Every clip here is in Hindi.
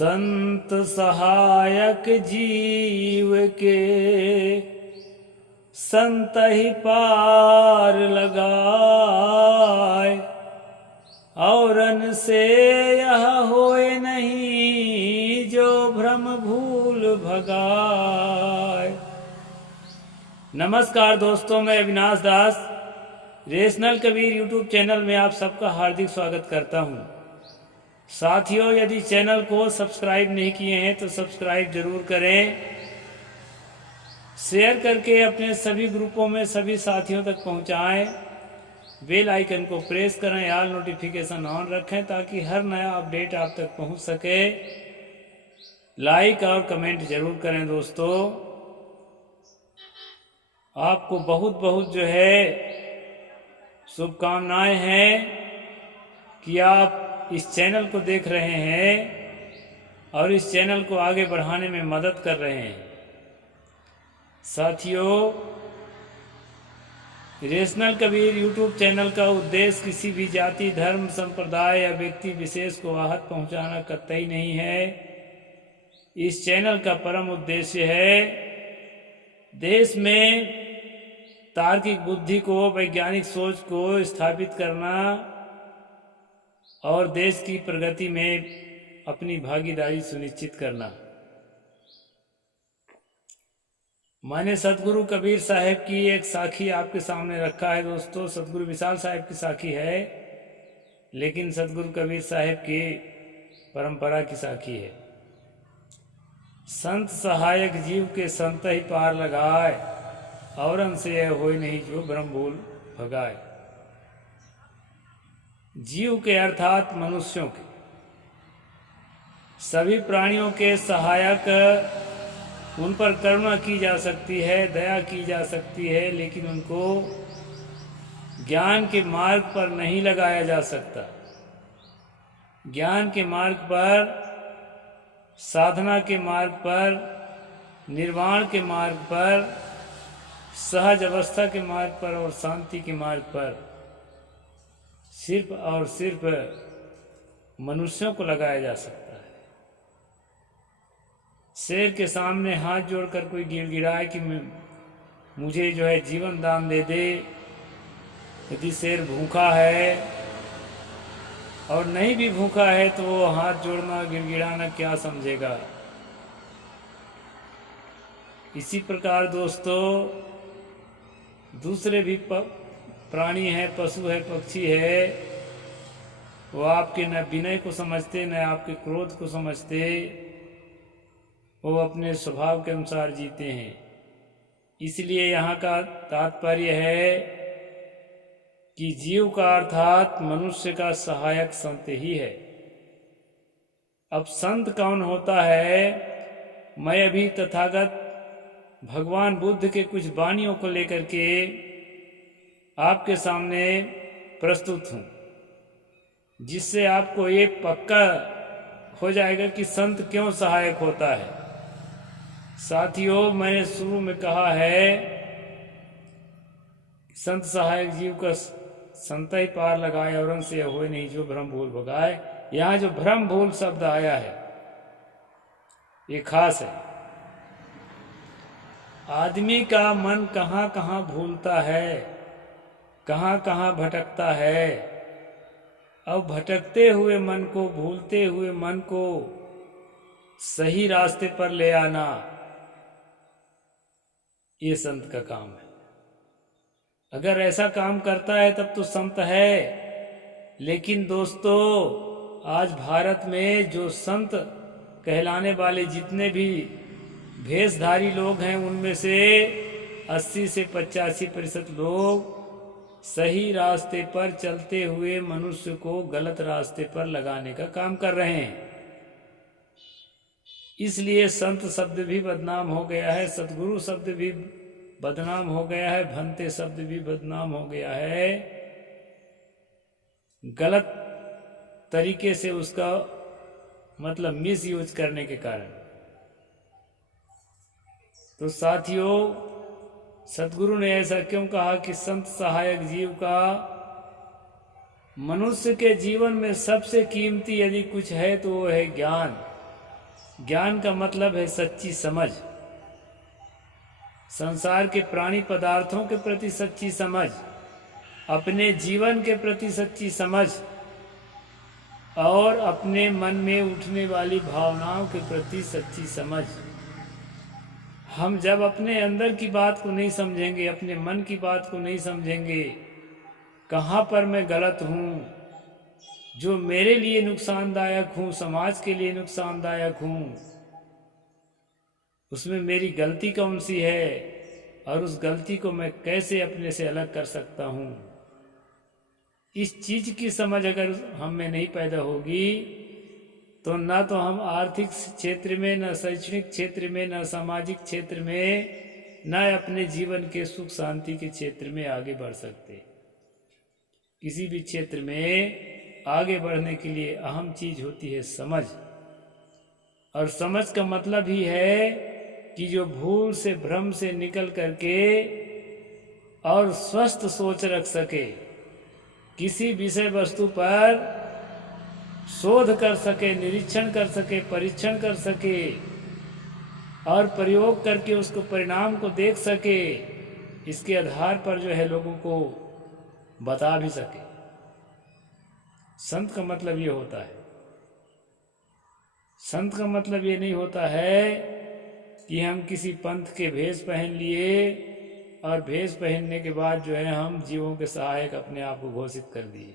संत सहायक जीव के संत ही पार लगाए, औरन से यह होए नहीं जो भ्रम भूल भगाए। नमस्कार दोस्तों, मैं अविनाश दास रेशनल कबीर यूट्यूब चैनल में आप सबका हार्दिक स्वागत करता हूं। साथियों, यदि चैनल को सब्सक्राइब नहीं किए हैं तो सब्सक्राइब जरूर करें, शेयर करके अपने सभी ग्रुपों में सभी साथियों तक पहुंचाएं, बेल आइकन को प्रेस करें, ऑल नोटिफिकेशन ऑन रखें ताकि हर नया अपडेट आप तक पहुंच सके। लाइक और कमेंट जरूर करें दोस्तों। आपको बहुत बहुत जो है शुभकामनाएं हैं कि आप इस चैनल को देख रहे हैं और इस चैनल को आगे बढ़ाने में मदद कर रहे हैं। साथियों, रेशनल कबीर यूट्यूब चैनल का उद्देश्य किसी भी जाति, धर्म, संप्रदाय या व्यक्ति विशेष को आहत पहुंचाना कतई नहीं है। इस चैनल का परम उद्देश्य है देश में तार्किक बुद्धि को, वैज्ञानिक सोच को स्थापित करना और देश की प्रगति में अपनी भागीदारी सुनिश्चित करना। मैंने सतगुरु कबीर साहब की एक साखी आपके सामने रखा है दोस्तों। सतगुरु विशाल साहब की साखी है, लेकिन सतगुरु कबीर साहब की परंपरा की साखी है। संत सहायक जीव के संत ही पार लगाए, औरन से यह होए नहीं जो भ्रम भूल भगाए। जीव के अर्थात मनुष्यों के, सभी प्राणियों के सहायक, उन पर करुणा की जा सकती है, दया की जा सकती है, लेकिन उनको ज्ञान के मार्ग पर नहीं लगाया जा सकता। ज्ञान के मार्ग पर, साधना के मार्ग पर, निर्वाण के मार्ग पर, सहज अवस्था के मार्ग पर और शांति के मार्ग पर सिर्फ और सिर्फ मनुष्यों को लगाया जा सकता है। शेर के सामने हाथ जोड़कर कोई गिड़गिड़ाए कि मुझे जो है जीवन दान दे दे, यदि शेर भूखा है और नहीं भी भूखा है तो वो हाथ जोड़ना, गिड़गिड़ाना क्या समझेगा। इसी प्रकार दोस्तों, दूसरे भी प्राणी है, पशु है, पक्षी है, वो आपके न विनय को समझते, न आपके क्रोध को समझते, वो अपने स्वभाव के अनुसार जीते हैं। इसलिए यहाँ का तात्पर्य है कि जीव का अर्थात मनुष्य का सहायक संत ही है। अब संत कौन होता है? मैं अभी तथागत भगवान बुद्ध के कुछ वाणियों को लेकर के आपके सामने प्रस्तुत हूँ, जिससे आपको ये पक्का हो जाएगा कि संत क्यों सहायक होता है। साथियों, मैंने शुरू में कहा है संत सहायक जीव का संत ही पार लगाए, औरन से होए नहीं जो भ्रम भूल भगाए। यहाँ जो भ्रम भूल शब्द आया है ये खास है। आदमी का मन कहाँ कहाँ भूलता है, कहाँ कहाँ भटकता है। अब भटकते हुए मन को, भूलते हुए मन को सही रास्ते पर ले आना, ये संत का काम है। अगर ऐसा काम करता है तब तो संत है। लेकिन दोस्तों, आज भारत में जो संत कहलाने वाले जितने भी भेषधारी लोग हैं, उनमें से 80 से 85% लोग सही रास्ते पर चलते हुए मनुष्य को गलत रास्ते पर लगाने का काम कर रहे हैं। इसलिए संत शब्द भी बदनाम हो गया है, सतगुरु शब्द भी बदनाम हो गया है, भंते शब्द भी बदनाम हो गया है, गलत तरीके से उसका मतलब मिस यूज करने के कारण। तो साथियों, सतगुरु ने ऐसा क्यों कहा कि संत सहायक जीव का मनुष्य के जीवन में सबसे कीमती यदि कुछ है तो वो है ज्ञान। ज्ञान का मतलब है सच्ची समझ, संसार के प्राणी पदार्थों के प्रति सच्ची समझ, अपने जीवन के प्रति सच्ची समझ और अपने मन में उठने वाली भावनाओं के प्रति सच्ची समझ। हम जब अपने अंदर की बात को नहीं समझेंगे, अपने मन की बात को नहीं समझेंगे, कहाँ पर मैं गलत हूँ, जो मेरे लिए नुकसानदायक हूँ, समाज के लिए नुकसानदायक हूँ, उसमें मेरी गलती कौन सी है और उस गलती को मैं कैसे अपने से अलग कर सकता हूँ, इस चीज की समझ अगर हम में नहीं पैदा होगी तो ना तो हम आर्थिक क्षेत्र में, न शैक्षणिक क्षेत्र में, न सामाजिक क्षेत्र में, न अपने जीवन के सुख शांति के क्षेत्र में आगे बढ़ सकते। किसी भी क्षेत्र में आगे बढ़ने के लिए अहम चीज होती है समझ, और समझ का मतलब ही है कि जो भूल से, भ्रम से निकल करके और स्वस्थ सोच रख सके, किसी विषय वस्तु पर शोध कर सके, निरीक्षण कर सके, परीक्षण कर सके और प्रयोग करके उसको परिणाम को देख सके, इसके आधार पर जो है लोगों को बता भी सके। संत का मतलब ये होता है। संत का मतलब ये नहीं होता है कि हम किसी पंथ के भेष पहन लिए और भेष पहनने के बाद जो है हम जीवों के सहायक अपने आप को घोषित कर दिए।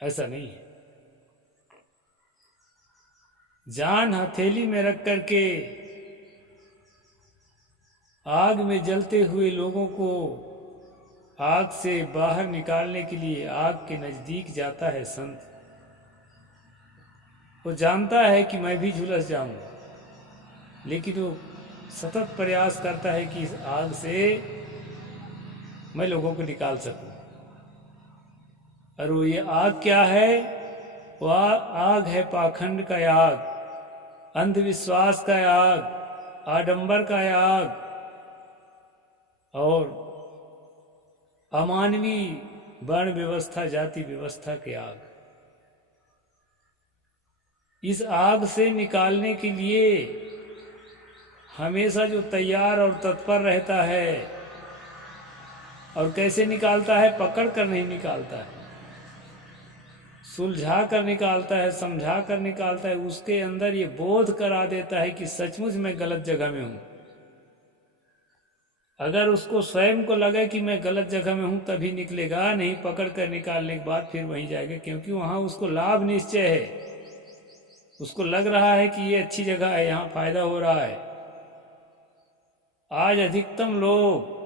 ऐसा नहीं है। जान हथेली में रख करके आग में जलते हुए लोगों को आग से बाहर निकालने के लिए आग के नजदीक जाता है संत। वो जानता है कि मैं भी झुलस जाऊंगा, लेकिन वो सतत प्रयास करता है कि इस आग से मैं लोगों को निकाल सकूं। और वो ये आग क्या है? वो आग है पाखंड का आग, अंधविश्वास का आग, आडंबर का आग और अमानवीय वर्ण व्यवस्था, जाति व्यवस्था के आग। इस आग से निकालने के लिए हमेशा जो तैयार और तत्पर रहता है, और कैसे निकालता है? पकड़ कर नहीं निकालता है, सुलझा कर निकालता है, समझा कर निकालता है। उसके अंदर ये बोध करा देता है कि सचमुच मैं गलत जगह में हूं। अगर उसको स्वयं को लगे कि मैं गलत जगह में हूं तभी निकलेगा, नहीं पकड़ कर निकालने के बाद फिर वहीं जाएगा, क्योंकि वहां उसको लाभ निश्चय है। उसको लग रहा है कि ये अच्छी जगह है, यहाँ फायदा हो रहा है। आज अधिकतम लोग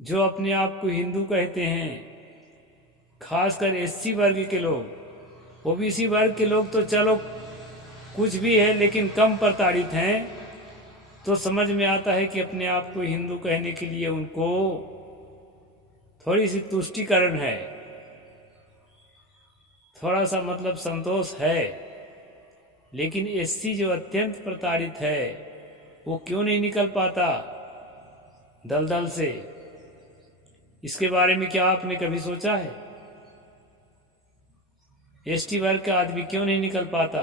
जो अपने आप को हिंदू कहते हैं, खासकर एससी वर्ग के लोग, ओबीसी वर्ग के लोग तो चलो कुछ भी है लेकिन कम प्रताड़ित हैं, तो समझ में आता है कि अपने आप को हिंदू कहने के लिए उनको थोड़ी सी तुष्टिकरण है, थोड़ा सा मतलब संतोष है। लेकिन एससी जो अत्यंत प्रताड़ित है वो क्यों नहीं निकल पाता दलदल से? इसके बारे में क्या आपने कभी सोचा है? एसटी वर्ग का आदमी क्यों नहीं निकल पाता?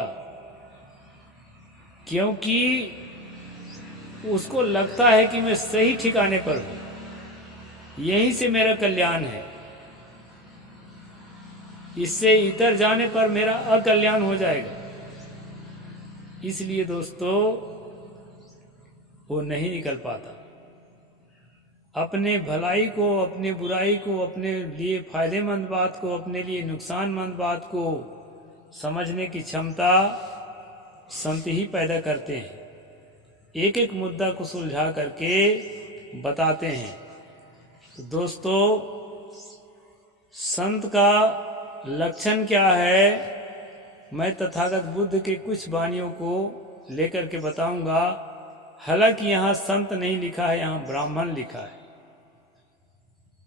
क्योंकि उसको लगता है कि मैं सही ठिकाने पर हूं, यहीं से मेरा कल्याण है, इससे इतर जाने पर मेरा अकल्याण हो जाएगा। इसलिए दोस्तों वो नहीं निकल पाता। अपने भलाई को, अपने बुराई को, अपने लिए फायदेमंद बात को, अपने लिए नुकसानमंद बात को समझने की क्षमता संत ही पैदा करते हैं। एक एक मुद्दा को सुलझा करके बताते हैं। तो दोस्तों, संत का लक्षण क्या है, मैं तथागत बुद्ध के कुछ वाणियों को लेकर के बताऊंगा। हालांकि यहाँ संत नहीं लिखा है, यहाँ ब्राह्मण लिखा है।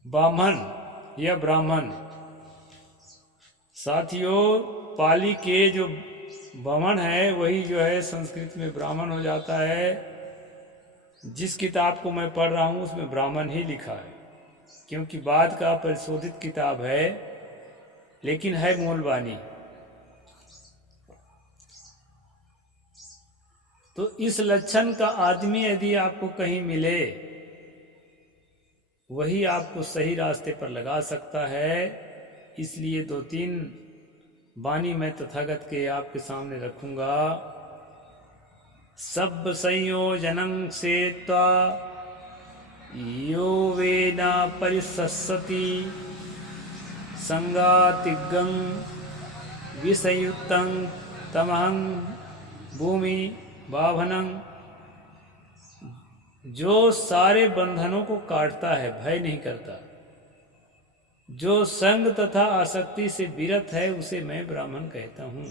ब्राह्मण या ब्राह्मण। साथियों, पाली के जो ब्राह्मण है वही जो है संस्कृत में ब्राह्मण हो जाता है। जिस किताब को मैं पढ़ रहा हूँ उसमें ब्राह्मण ही लिखा है, क्योंकि बाद का परिशोधित किताब है, लेकिन है मूल वाणी। तो इस लक्षण का आदमी यदि आपको कहीं मिले, वही आपको सही रास्ते पर लगा सकता है। इसलिए 2-3 वाणी मैं तथागत के आपके सामने रखूंगा। सब संयोजनं सेत्वा यो वेना परिसस्सति संगातिगं विसंयुक्तं तमहं भूमि भावनं। जो सारे बंधनों को काटता है, भय नहीं करता, जो संग तथा आसक्ति से विरत है, उसे मैं ब्राह्मण कहता हूं।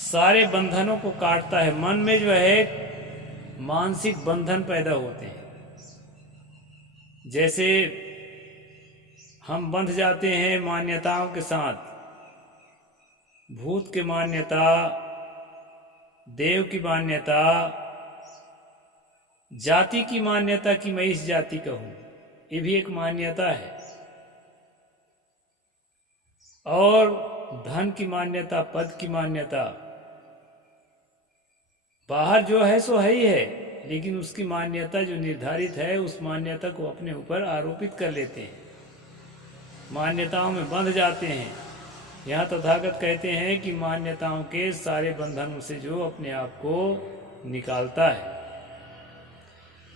सारे बंधनों को काटता है। मन में जो है मानसिक बंधन पैदा होते हैं, जैसे हम बंध जाते हैं मान्यताओं के साथ, भूत की मान्यता, देव की मान्यता, जाति की मान्यता कि मैं इस जाति का हूं, ये भी एक मान्यता है। और धन की मान्यता, पद की मान्यता, बाहर जो है सो है ही है, लेकिन उसकी मान्यता जो निर्धारित है, उस मान्यता को अपने ऊपर आरोपित कर लेते हैं, मान्यताओं में बंध जाते हैं। यहाँ तथागत कहते हैं कि मान्यताओं के सारे बंधनों से जो अपने आप को निकालता है,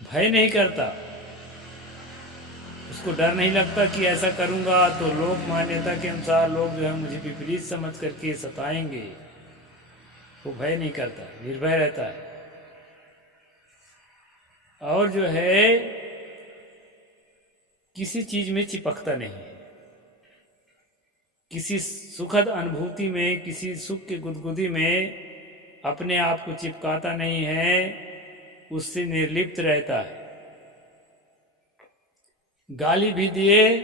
भय नहीं करता, उसको डर नहीं लगता कि ऐसा करूंगा तो लोक मान्यता के अनुसार लोग जो है मुझे विपरीत समझ करके सताएंगे, वो भय नहीं करता, निर्भय रहता है। और जो है किसी चीज में चिपकता नहीं है, किसी सुखद अनुभूति में, किसी सुख की गुदगुदी में अपने आप को चिपकाता नहीं है, उससे निर्लिप्त रहता है। गाली भी दिए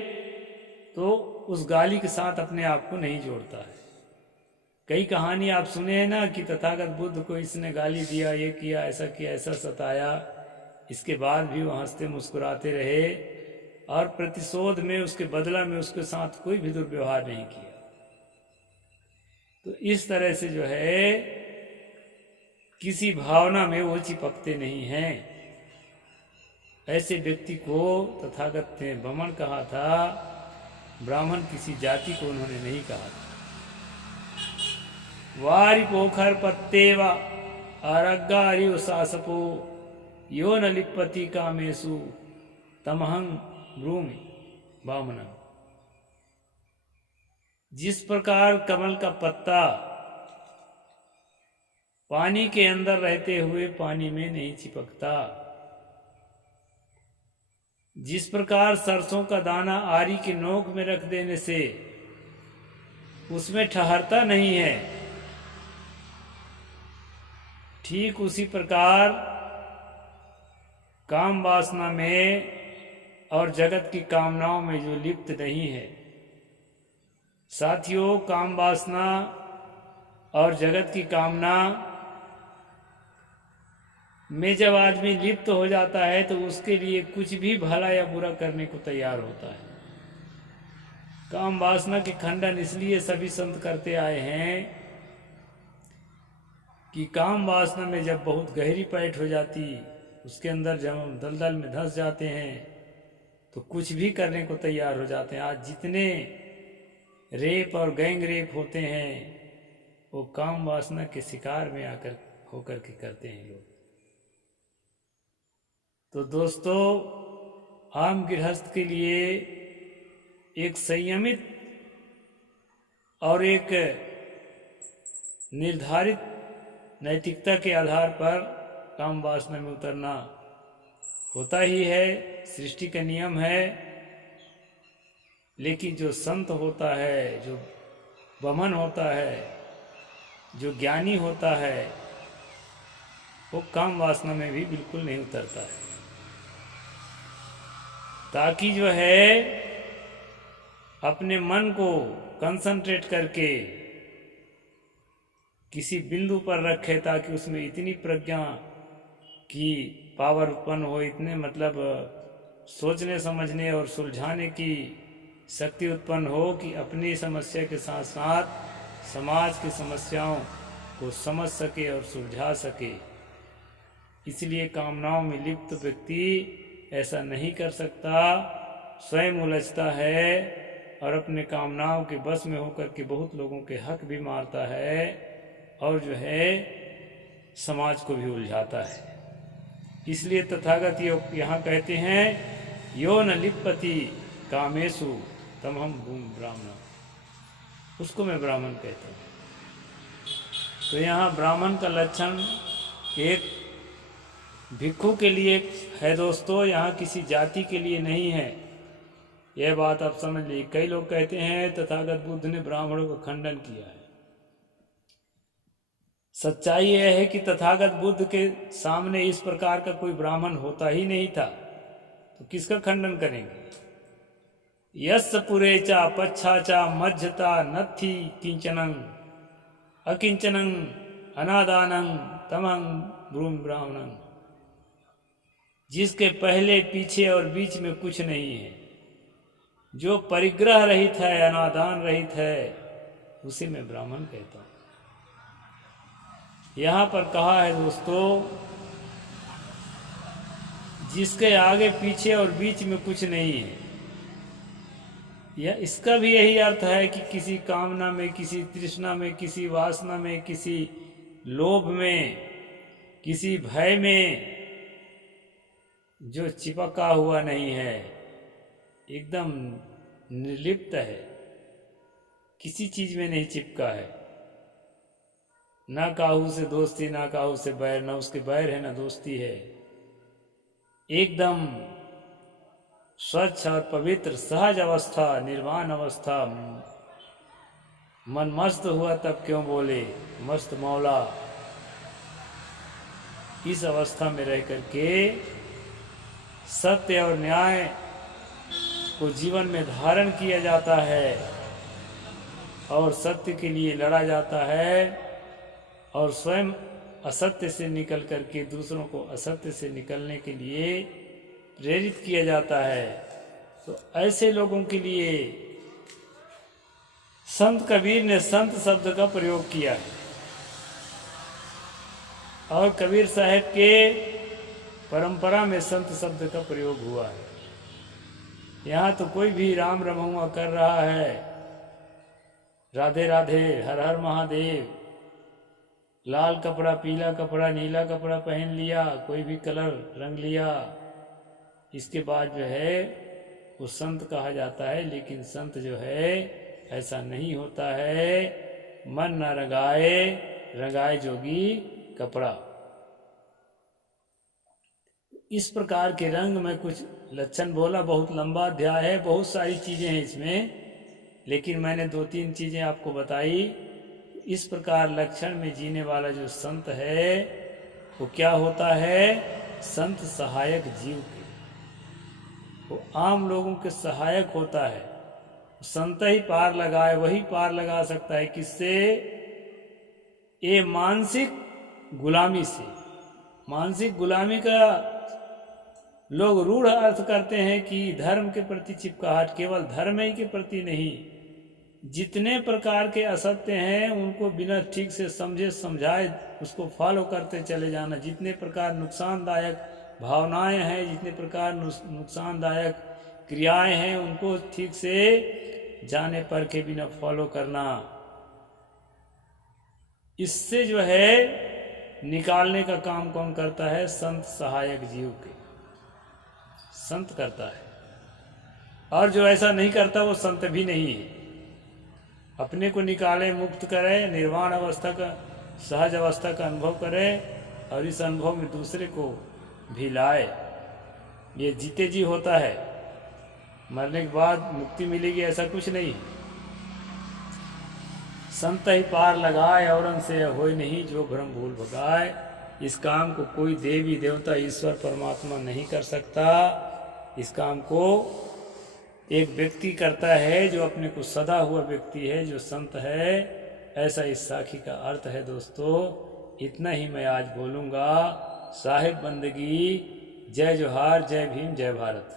तो उस गाली के साथ अपने आप को नहीं जोड़ता है। कई कहानी आप सुने हैं ना कि तथागत बुद्ध को इसने गाली दिया, ये किया, ऐसा सताया, इसके बाद भी वो हंसते मुस्कुराते रहे और प्रतिशोध में, उसके बदला में उसके साथ कोई भी दुर्व्यवहार नहीं किया। तो इस तरह से जो है किसी भावना में वो चिपकते नहीं हैं। ऐसे व्यक्ति को तथागत ने ब्राह्मण कहा था। ब्राह्मण किसी जाति को उन्होंने नहीं कहा था। वारि पोखर पत्तेवा आरग्गारिव सासपो यो न लिप्पति कामेषु तमहं ब्रूमि वामनम्। जिस प्रकार कमल का पत्ता पानी के अंदर रहते हुए पानी में नहीं चिपकता, जिस प्रकार सरसों का दाना आरी की नोक में रख देने से उसमें ठहरता नहीं है, ठीक उसी प्रकार काम वासना में और जगत की कामनाओं में जो लिप्त नहीं है। साथियों, काम वासना और जगत की कामना में जब आदमी लिप्त हो जाता है तो उसके लिए कुछ भी भला या बुरा करने को तैयार होता है। काम वासना के खंडन इसलिए सभी संत करते आए हैं कि काम वासना में जब बहुत गहरी पैठ हो जाती, उसके अंदर जब हम दलदल में धंस जाते हैं तो कुछ भी करने को तैयार हो जाते हैं। आज जितने रेप और गैंग रेप होते हैं वो काम वासना के शिकार में आकर होकर के करते हैं लोग। तो दोस्तों, आम गृहस्थ के लिए एक संयमित और एक निर्धारित नैतिकता के आधार पर काम वासना में उतरना होता ही है, सृष्टि का नियम है। लेकिन जो संत होता है, जो ब्राह्मण होता है, जो ज्ञानी होता है, वो काम वासना में भी बिल्कुल नहीं उतरता है, ताकि जो है अपने मन को कंसंट्रेट करके किसी बिंदु पर रखे, ताकि उसमें इतनी प्रज्ञा की पावर उत्पन्न हो, इतने मतलब सोचने समझने और सुलझाने की शक्ति उत्पन्न हो कि अपनी समस्या के साथ साथ समाज की समस्याओं को समझ सके और सुलझा सके। इसलिए कामनाओं में लिप्त व्यक्ति ऐसा नहीं कर सकता, स्वयं उलझता है और अपने कामनाओं के बस में होकर के बहुत लोगों के हक भी मारता है और जो है समाज को भी उलझाता है। इसलिए तथागत यहाँ कहते हैं यो न लिप्पति कामेशु तमहम ब्राह्मण, उसको मैं ब्राह्मण कहता हूँ। तो यहाँ ब्राह्मण का लक्षण एक भिक्षु के लिए है दोस्तों, यहाँ किसी जाति के लिए नहीं है। यह बात आप समझ लीजिए। कई लोग कहते हैं तथागत बुद्ध ने ब्राह्मणों का खंडन किया है। सच्चाई यह है कि तथागत बुद्ध के सामने इस प्रकार का कोई ब्राह्मण होता ही नहीं था, तो किसका खंडन करेंगे। यस् पुरेचा पच्छाचा मध्यता नथि किंचनं अकिंचनं अनादानं तमं ब्राह्मणं, जिसके पहले पीछे और बीच में कुछ नहीं है, जो परिग्रह रहित है, अनादान रहित है, उसे मैं ब्राह्मण कहता हूं। यहाँ पर कहा है दोस्तों, जिसके आगे पीछे और बीच में कुछ नहीं है। यह इसका भी यही अर्थ है कि किसी कामना में, किसी तृष्णा में, किसी वासना में, किसी लोभ में, किसी भय में जो चिपका हुआ नहीं है, एकदम निर्लिप्त है, किसी चीज में नहीं चिपका है। ना काहू से दोस्ती, ना काहू से बैर, ना उसके बैर है ना दोस्ती है। एकदम स्वच्छ और पवित्र सहज अवस्था, निर्वाण अवस्था। मन मस्त हुआ तब क्यों बोले मस्त मौला। इस अवस्था में रह करके सत्य और न्याय को जीवन में धारण किया जाता है और सत्य के लिए लड़ा जाता है और स्वयं असत्य से निकल करके दूसरों को असत्य से निकलने के लिए प्रेरित किया जाता है। तो ऐसे लोगों के लिए संत कबीर ने संत शब्द का प्रयोग किया है और कबीर साहब के परंपरा में संत शब्द का प्रयोग हुआ है। यहाँ तो कोई भी राम रमहुआ कर रहा है, राधे राधे, हर हर महादेव, लाल कपड़ा, पीला कपड़ा, नीला कपड़ा पहन लिया, कोई भी कलर रंग लिया, इसके बाद जो है वो संत कहा जाता है। लेकिन संत जो है ऐसा नहीं होता है। मन न रंगाए, रंगाए जोगी कपड़ा। इस प्रकार के रंग में कुछ लक्षण बोला, बहुत लंबा अध्याय है, बहुत सारी चीजें हैं इसमें, लेकिन मैंने 2-3 चीजें आपको बताई। इस प्रकार लक्षण में जीने वाला जो संत है वो क्या होता है, संत सहायक जीव के, वो आम लोगों के सहायक होता है। संत ही पार लगाए, वही पार लगा सकता है। किससे? ये मानसिक गुलामी से। मानसिक गुलामी का लोग रूढ़ अर्थ करते हैं कि धर्म के प्रति चिपकाहट, केवल धर्म ही के प्रति नहीं, जितने प्रकार के असत्य हैं उनको बिना ठीक से समझे समझाए उसको फॉलो करते चले जाना। जितने प्रकार नुकसानदायक भावनाएं हैं, जितने प्रकार नुकसानदायक क्रियाएं हैं, उनको ठीक से जाने पर के बिना फॉलो करना। इससे जो है निकालने का काम कौन करता है? संत सहायक जीव के, संत करता है। और जो ऐसा नहीं करता वो संत भी नहीं है। अपने को निकाले, मुक्त करे, निर्वाण अवस्था का, सहज अवस्था का अनुभव करे और इस अनुभव में दूसरे को भी लाए। ये जीते जी होता है, मरने के बाद मुक्ति मिलेगी ऐसा कुछ नहीं। संत ही पार लगाए औरन से होय नहीं, जो भ्रम भूल भगाए। इस काम को कोई देवी देवता ईश्वर परमात्मा नहीं कर सकता। इस काम को एक व्यक्ति करता है जो अपने को सदा हुआ व्यक्ति है, जो संत है। ऐसा इस साखी का अर्थ है दोस्तों। इतना ही मैं आज बोलूँगा। साहिब बंदगी। जय जोहार, जय भीम, जय भारत।